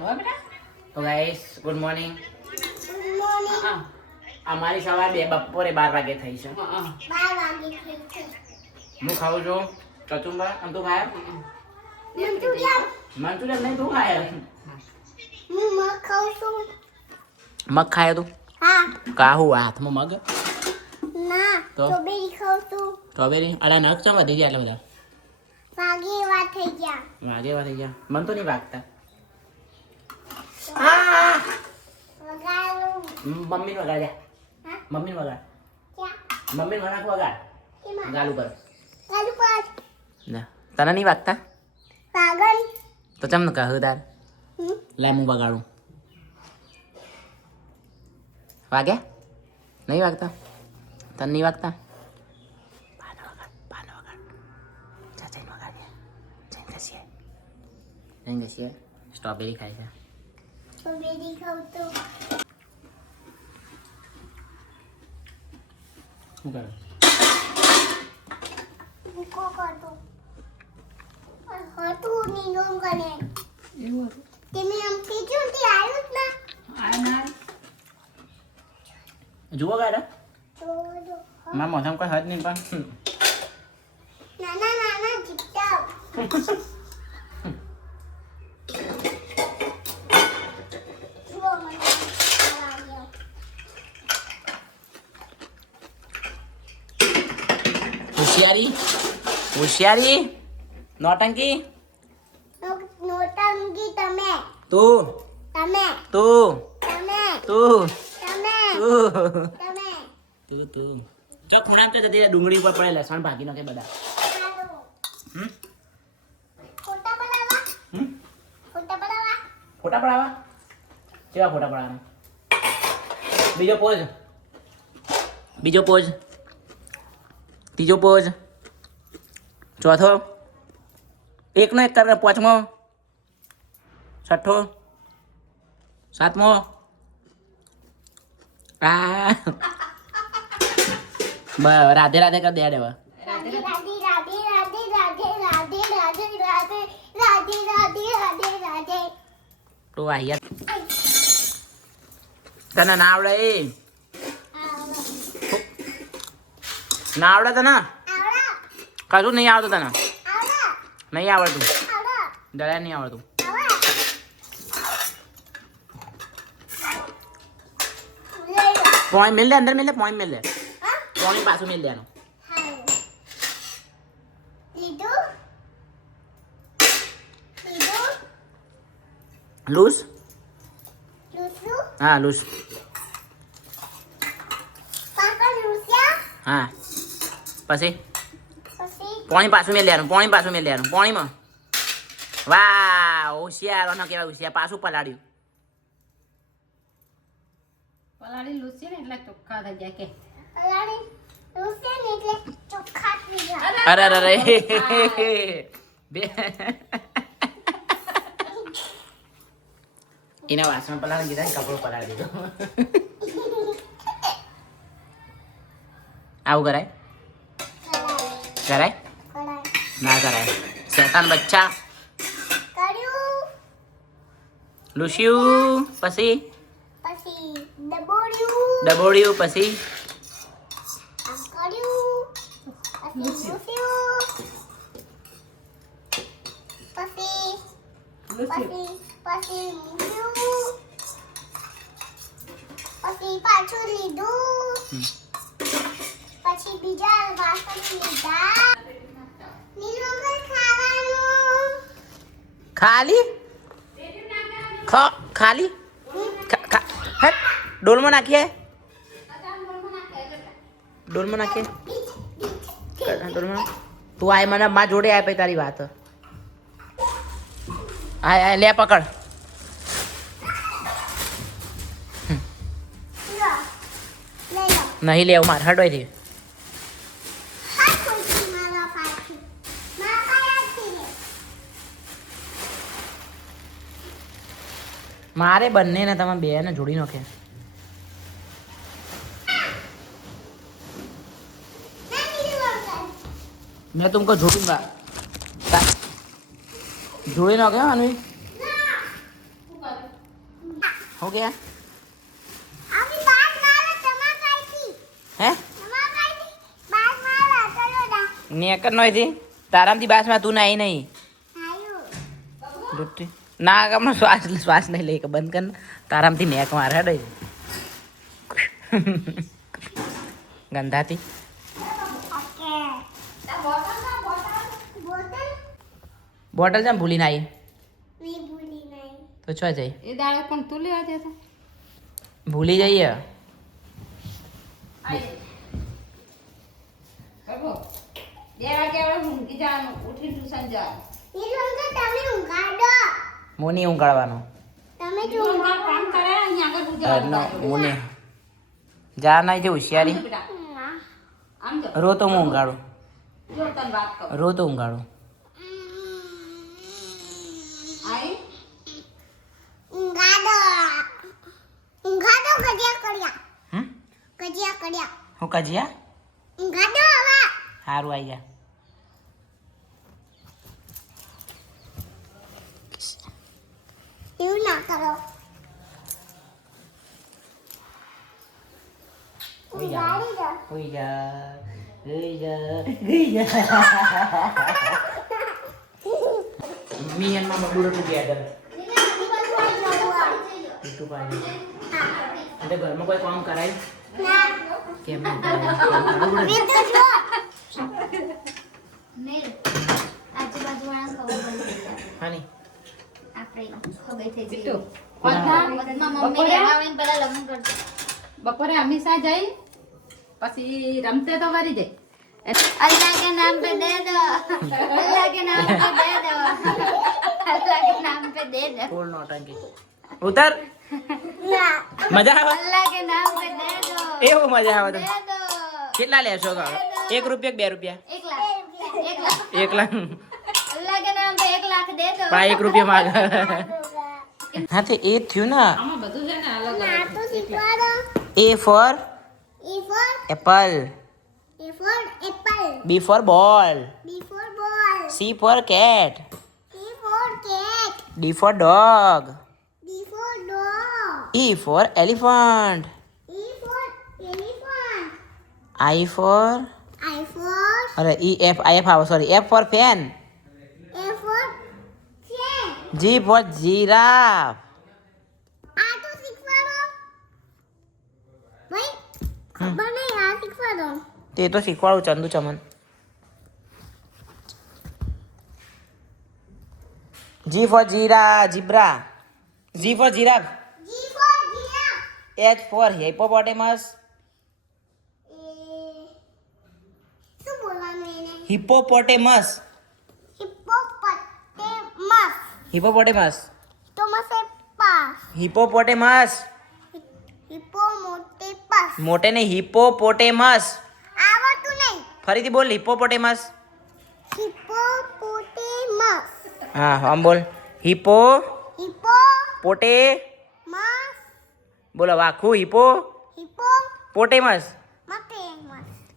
તો guys good morning. અમારી સવાર બપોરે 12 વાગે થઈ છે. હું ખાઉં છું કચુંબર. અને તું ખાય? મંચુરિયન નહીં, તું ખાય? મગ ખાય તું? કાહુ હાથમાં મગ? તો સ્ટ્રોબેરી. અલા નખ ચમ વધી ગયા એટલે બધા? વાગે વા થઈ ગયા. મન તો નહીં વાગતા. મમ્મી ને વગાડ. મમ્મી ને વગાડ. મમ્મી ને વગાડ વગાડ. ગાલુ પર. તને નહીં વાગતા? તો ચમ ન કહું તાર. લે હું વગાડું. વાગ્યા? નહીં વાગતા? તને નહીં વાગતા? પાનો વગાડ. જા જઈને વગાડીએ. જઈને ઘસીએ. સ્ટ્રોબેરી ખાય છે. સ્ટ્રોબેરી ખાઉં તો શું કરે? મૂકો કરતો હતું નીંદોમ કરે એવું હતું. તમે આમ કીધું તે આવ્યું જ ના જુઓ ગાડા તો મારા મોઢામાં કોઈ હદ નહીં પણ નાના જીપતા જુઓ મને આવ્યો હોશિયારી નોટંકી. નોટંકી તમે તું તમે તું તમે તું તમે તું તમે તું જો ખૂણામાં તો જતી ડુંગળી ઉપર પડે લસણ ભાગી નાખે બધા. હમ ફોટા પડાવવા હમ ફોટા પડાવવા ફોટા પડાવવા? કેવા ફોટા પડાવવાના? બીજો પોઝ. ત્રીજો પોઝ. ચોથો. એકનો એક કરે. પાંચમો. છઠ્ઠો. સાતમો. રાધે રાધે કર દે દેવા. રાધે રાધે રાધે રાધે રાધે રાધે રાધે રાધે રાધે રાધે રાધે રાધે તો આયા તને ના આવડે એ ના આવડે તને આવડા કશું નહીં આવડતું તને આવડા નહીં આવડતું આવડા દયા નહીં આવડતું આવડા લઈ લો પોઈન્ટ મિલ લે અંદર મિલ લે પોઈન્ટ મિલ લે હા પોણી પાછું મિલ દેવાનું હા લીધું લૂસ લૂસું હા લૂસ પાપા લૂસ્યા હા પછી પછી પોણી પાછું મિલ દેવાનું પોણીમાં વાહ હોશિયાર આનો કહેવાય હોશિયાર. પાછું પલાળ્યું. પલાળી લૂસી ને એટલે ચોખ્ખા થઈ જાય કે પલાળી લૂસ્યા ને એટલે ચોખ્ખા થઈ જાય અરે બે એના વાસણ પલાળી દીધા ને કપડું પલાળી દીધું. આવું કરાય? કડાઈ ના કરાય. શેતાન બચ્ચા. કર્યું લૂસ્યું પછી પછી દબોડ્યું ડબોડ્યું પછી આમ કર્યું પછી લૂસ્યું પછી પછી પછી મૂક્યું પછી પાછું લીધું પછી બીજા વાસણ લીધા નીલું ખાવાનું ખાલી ખાલી હટ ડોલમાં નાખીએ ડોલમાં તું આય મને માં જોડે આય પછી તારી વાત આય લે પકડ લો લઈ લો નહીં લેવું મારે હટવાયથી મારે બંનેને તમે બેને જોડી નાખે. मैं तुमको जोड़ूंगा जोड़ी ना क्या अनु हो गया अभी बात मारो तमा काई थी હે तमा काई थी बात मारो चलो ना નેકર નો હતી તારામથી બાસમાં તું નાઈ નહીં आयो દૂધથી ના ગમનો શ્વાસ નહીં લઈ કે બંધ કર તારામથી નેક મારે હેડે ગંધાથી ओके बोतल બોટલ જેમ ભૂલીને આવી नहीं भूली नहीं તો છો જઈ એ દાડે પણ તું લેવા જતા ભૂલી જઈએ કરવો 2 વાગે આપણે ઊંઘી જવાનું ઉઠી ટ્યુશન જવાનું ये लोग તમે ઊંઘાડો મોની ઊંઘાડવાનો તમે જો તું ઊંઘા કામ કરે અહીંયા આગળ તું નો જવાનું મોને જા નહીં જે હોશિયારી આમ જો રો તો હું ઊંઘાડું જો તને વાત કહું રો તો ઊંઘાડું આઈ ઊંઘાડો ઊંઘાડો ગજિયા કર્યા હમ ગજિયા કર્યા હું કજિયા ઊંઘાડો હવે સારું આવી જા એવું ના કરો ઊંઘાડી દો હોઈ જા હોઈ જા હોઈ જા મી એન્ડ મામા ડુ ટુગેધર ટુ પાડી એટલે ઘરમાં કોઈ કામ કરાય કેમ નહીં કરાય? કામ કરવું પડે. નીલ આજુબાજુવાળાને ખબર પડી ગઈ. હાની આપણે ખબર થઈ ગઈ. બીટુ બધા મમ્મી રહેવા આવીને પહેલા લગ્ન કરજો. બપોરે હંમેશા જઈ પછી રમતે તો વરી જાય अल्लाह के नाम पे दे दो, अल्लाह के नाम पे दे दो, अल्लाह के नाम पे दे दो, ફૂલ નોટંકી ઉતર ના મજા આવે अल्लाह के नाम पे दे दो, એવું મજા આવે दे તો दो. કેટલા લેશો તો 1 રૂપિયા કે 2 રૂપિયા 1 लाख, 1 लाख. 1 લાખ अल्लाह के नाम पे 1 लाख दे दो. પા 1 રૂપિયા માગ હા તે એ થયું ને આમાં બધું છે ને અલગ ના તો શીખવાડો A for E for apple, apple, B for ball, B for ball, C for cat, C for cat, D for dog, D for dog, E for elephant, E for elephant, I for I for અરે F આવે sorry F for fan, A for fan. G for giraffe, આ તો શીખવાડો ભાઈ ખબર નહીં આ શીખવાડો તે તો શીખવાડું Chandu Chaman G for zebra, G for giraffe, G for giraffe, H for hippopotamus, શું બોલવાનું એને hippopotamus, હિપ્પોપોટેમસ hippopotamus, ટોમસેપાસ hippopotamus, હિપ્પોમોટેપસ મોટે ને hippopotamus, આવડતું નહીં ફરીથી બોલ hippopotamus, હિપ્પોપોટેમસ હા આમ બોલ hippopotamus, હિપ્પોમસ બોલો આખું hippopotamus,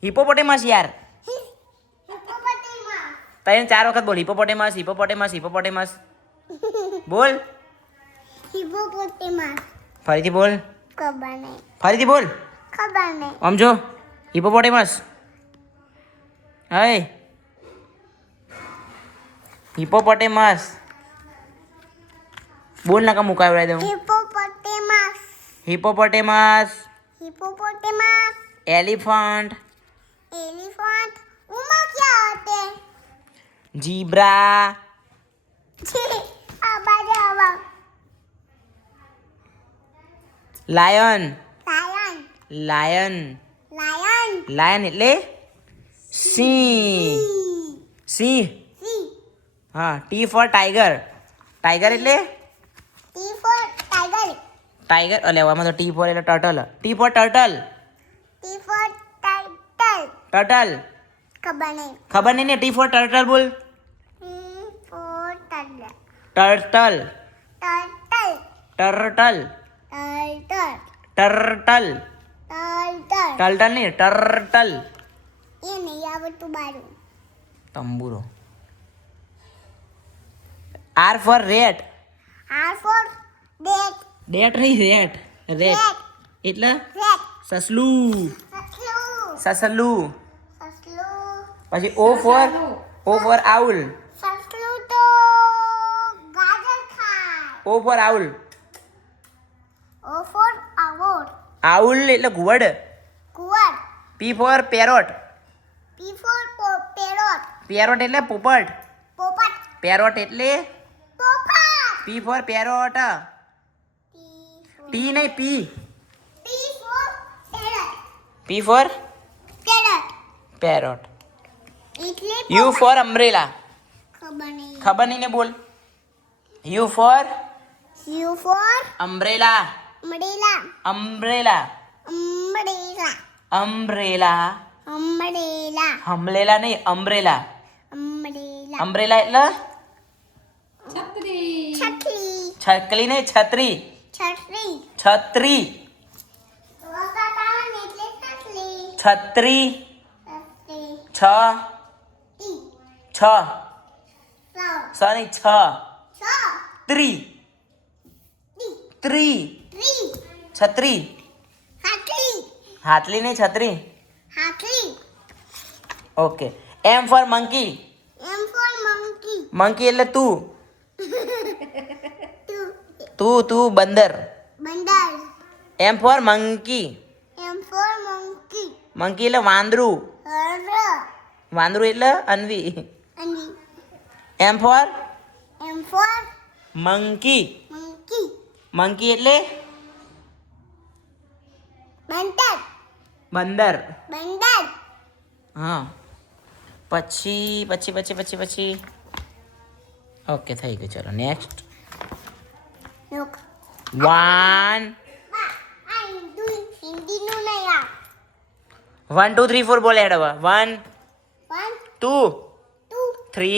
hippopotamus યાર હિપ્પોપોટેમસ તને 4 વખત બોલ hippopotamus, hippopotamus, hippopotamus બોલ હિપ્પોપોટેમસ ફરીથી બોલ ખબર નહીં ફરીથી બોલ ખબર નહીં આમ જો hippopotamus હે hippopotamus બોલ ના કા મુકાવડાઈ દઉં hippopotamus hippopotamus, hippopotamus elephant, elephant उमा क्या होते zebra, आवाज आवाज lion, lion lion, lion lion એટલે સિંહ સિંહ सी હા T for tiger, tiger એટલે टी फॉर टाइगर tiger અલે આમાં તો T for એટલે turtle, T for turtle, T for title turtle खबर नहीं ખબર નહીં ને T for turtle બોલ T for turtle turtle, turtle turtle, turtle turtle, turtle turtle નહીં turtle, ये नहीं आवड़તું બારું તંબુરો R for rat, R for date નહીં રેટ રેટ એટલે રેટ સસલું સસલું સસલું સસલું પછી ઓ ફોર આઉલ સસલું તો ગાજર ખાય O for owl O for આવોર આઉલ એટલે ઘુવડ કુવર P for parrot P for parrot parrot એટલે પોપટ પોપટ પેરોટ એટલે પોપટ પી ફોર પેરોટ ટી નહીં P P for parrot P for parrot parrot એટલે યુ ફોર અમ્બ્રેલા ખબર નહીં ખબર નહીં ને બોલ U for U for umbrella મડેલા અમ્બ્રેલા અમ્બરેલા અમ્બ્રેલા અમ્બરેલા હમલેલા નહીં અમ્બ્રેલા અમ્બરેલા અમ્બ્રેલા એટલે છત્રી છત્રી છકલી નહીં છત્રી છત્રી છત્રી વગાડવાનું એટલે છત્રી છત્રી છત્રી છ ટી છ સ સ નહીં છ છ ત્રી ટી ત્રી ત્રી છત્રી હાથલી હાથલી નહીં છત્રી હાથલી okay M for monkey M for monkey monkey એટલે તું ટુ તું બંદર બંદર M for monkey M for monkey monkey એટલે વાંદરું હર વાંદરું એટલે અન્વી અને M for monkey monkey monkey એટલે બંદર બંદર બંદર હા પછી પછી પછી પછી પછી ઓકે થઈ ગયું ચલો નેક્સ્ટ લોક 1 બા આ હિન્દી નું નહીં આ 1 2 3 4 બોલ હેડ હવે 1 1 2 2 3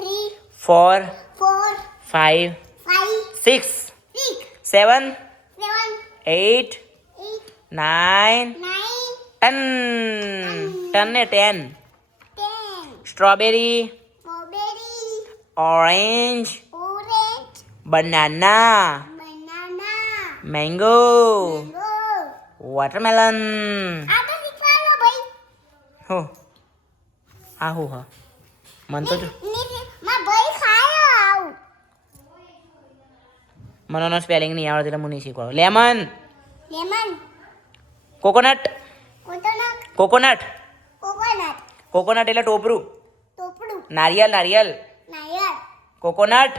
3 4 4 5 5 6 6 7 7 8 8 9 9 10 10 ને 10 10 strawberry strawberry orange orange banana banana mango mango watermelon આ તો શીખવાડો ભાઈ હો આ હું હા મન તો જો માં ભાઈ ખાયો આવ મનોનો સ્પેલિંગ નહીં આવડે એટલે હું નહીં શીખવાડું lemon lemon coconut coconut coconut coconut coconut એટલે ટોપરું ટોપડું નારિયેલ નારિયેલ નારિયેળ કોકોનટ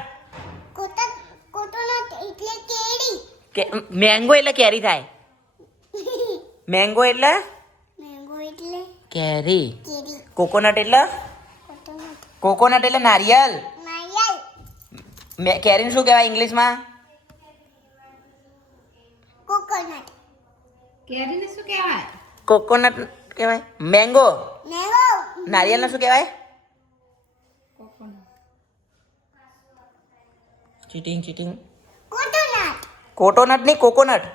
coconut એટલે કેરી કે મેંગો એટલે કેરી થાય મેંગો એટલે મેંગો એટલે કેરી કેરી કોકોનટ એટલે coconut કોકોનટ એટલે નારિયેલ નારિયેળ કેરીને શું કહેવાય ઇંગ્લિશમાં coconut કેરીને શું કહેવાય? કોકોનટ કહેવાય મેંગો mango નારિયેલને શું કહેવાય coconut. Cheating cheating coconut coconut નહીં કોકોનટ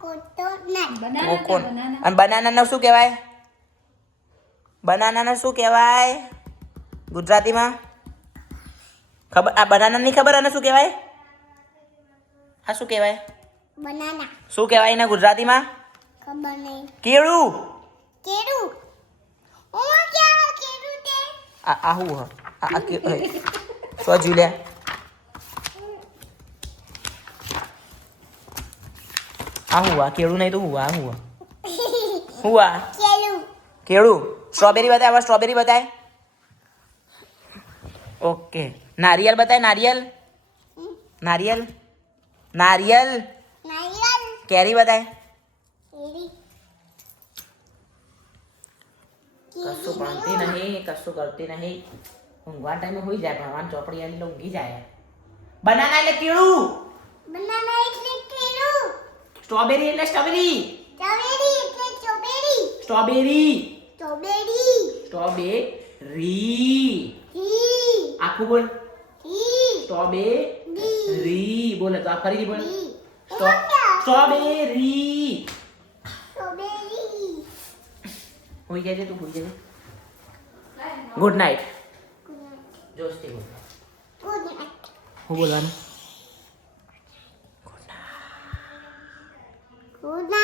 coconut બનાના કોકોન બનાના અને બનાનાને શું કહેવાય બનાનાને શું કહેવાય ગુજરાતીમાં ખબર આ બનાના નહીં ખબર અને શું કહેવાય આ શું કહેવાય banana શું કહેવાય એને ગુજરાતીમાં ખબર નહીં કેળું કેળું ઓમાં ક્યાં કેળું તે આ આહુ હ આ સો જુલ્યા આહુ આ કેળું નહીં તો હું આ હું આ કેળું કેળું સ્ટ્રોબેરી બતાય હવે સ્ટ્રોબેરી બતાય ઓકે નારિયેલ બતાય નારિયેલ નારિયેલ નારિયેલ નારિયેળ કેરી બતાય કેરી કશું ભણતી નહીં કશું કરતી નહીં ઊંઘવા ટાઈમે હોઈ જાય ભણવાની ચોપડી આલી ઊંઘી જાય બનાના એટલે કેળું banana એટલે કેળું સ્ટ્રોબેરી એટલે સ્ટ્રોબેરી strawberry એટલે strawberry સ્ટ્રોબેરી strawberry સ્ટ્રોબેરી રી આખું બોલ રી સ્ટ્રોબેરી બોલે તો આ ફરીથી બોલ રી ઓમાં ક્યાં સ્ટ્રોબેરી strawberry હોઈ જાય તું હોઈ જાય ગુડ નાઇટ જોસ્તી બોલ good night હું બોલવાનું ઉના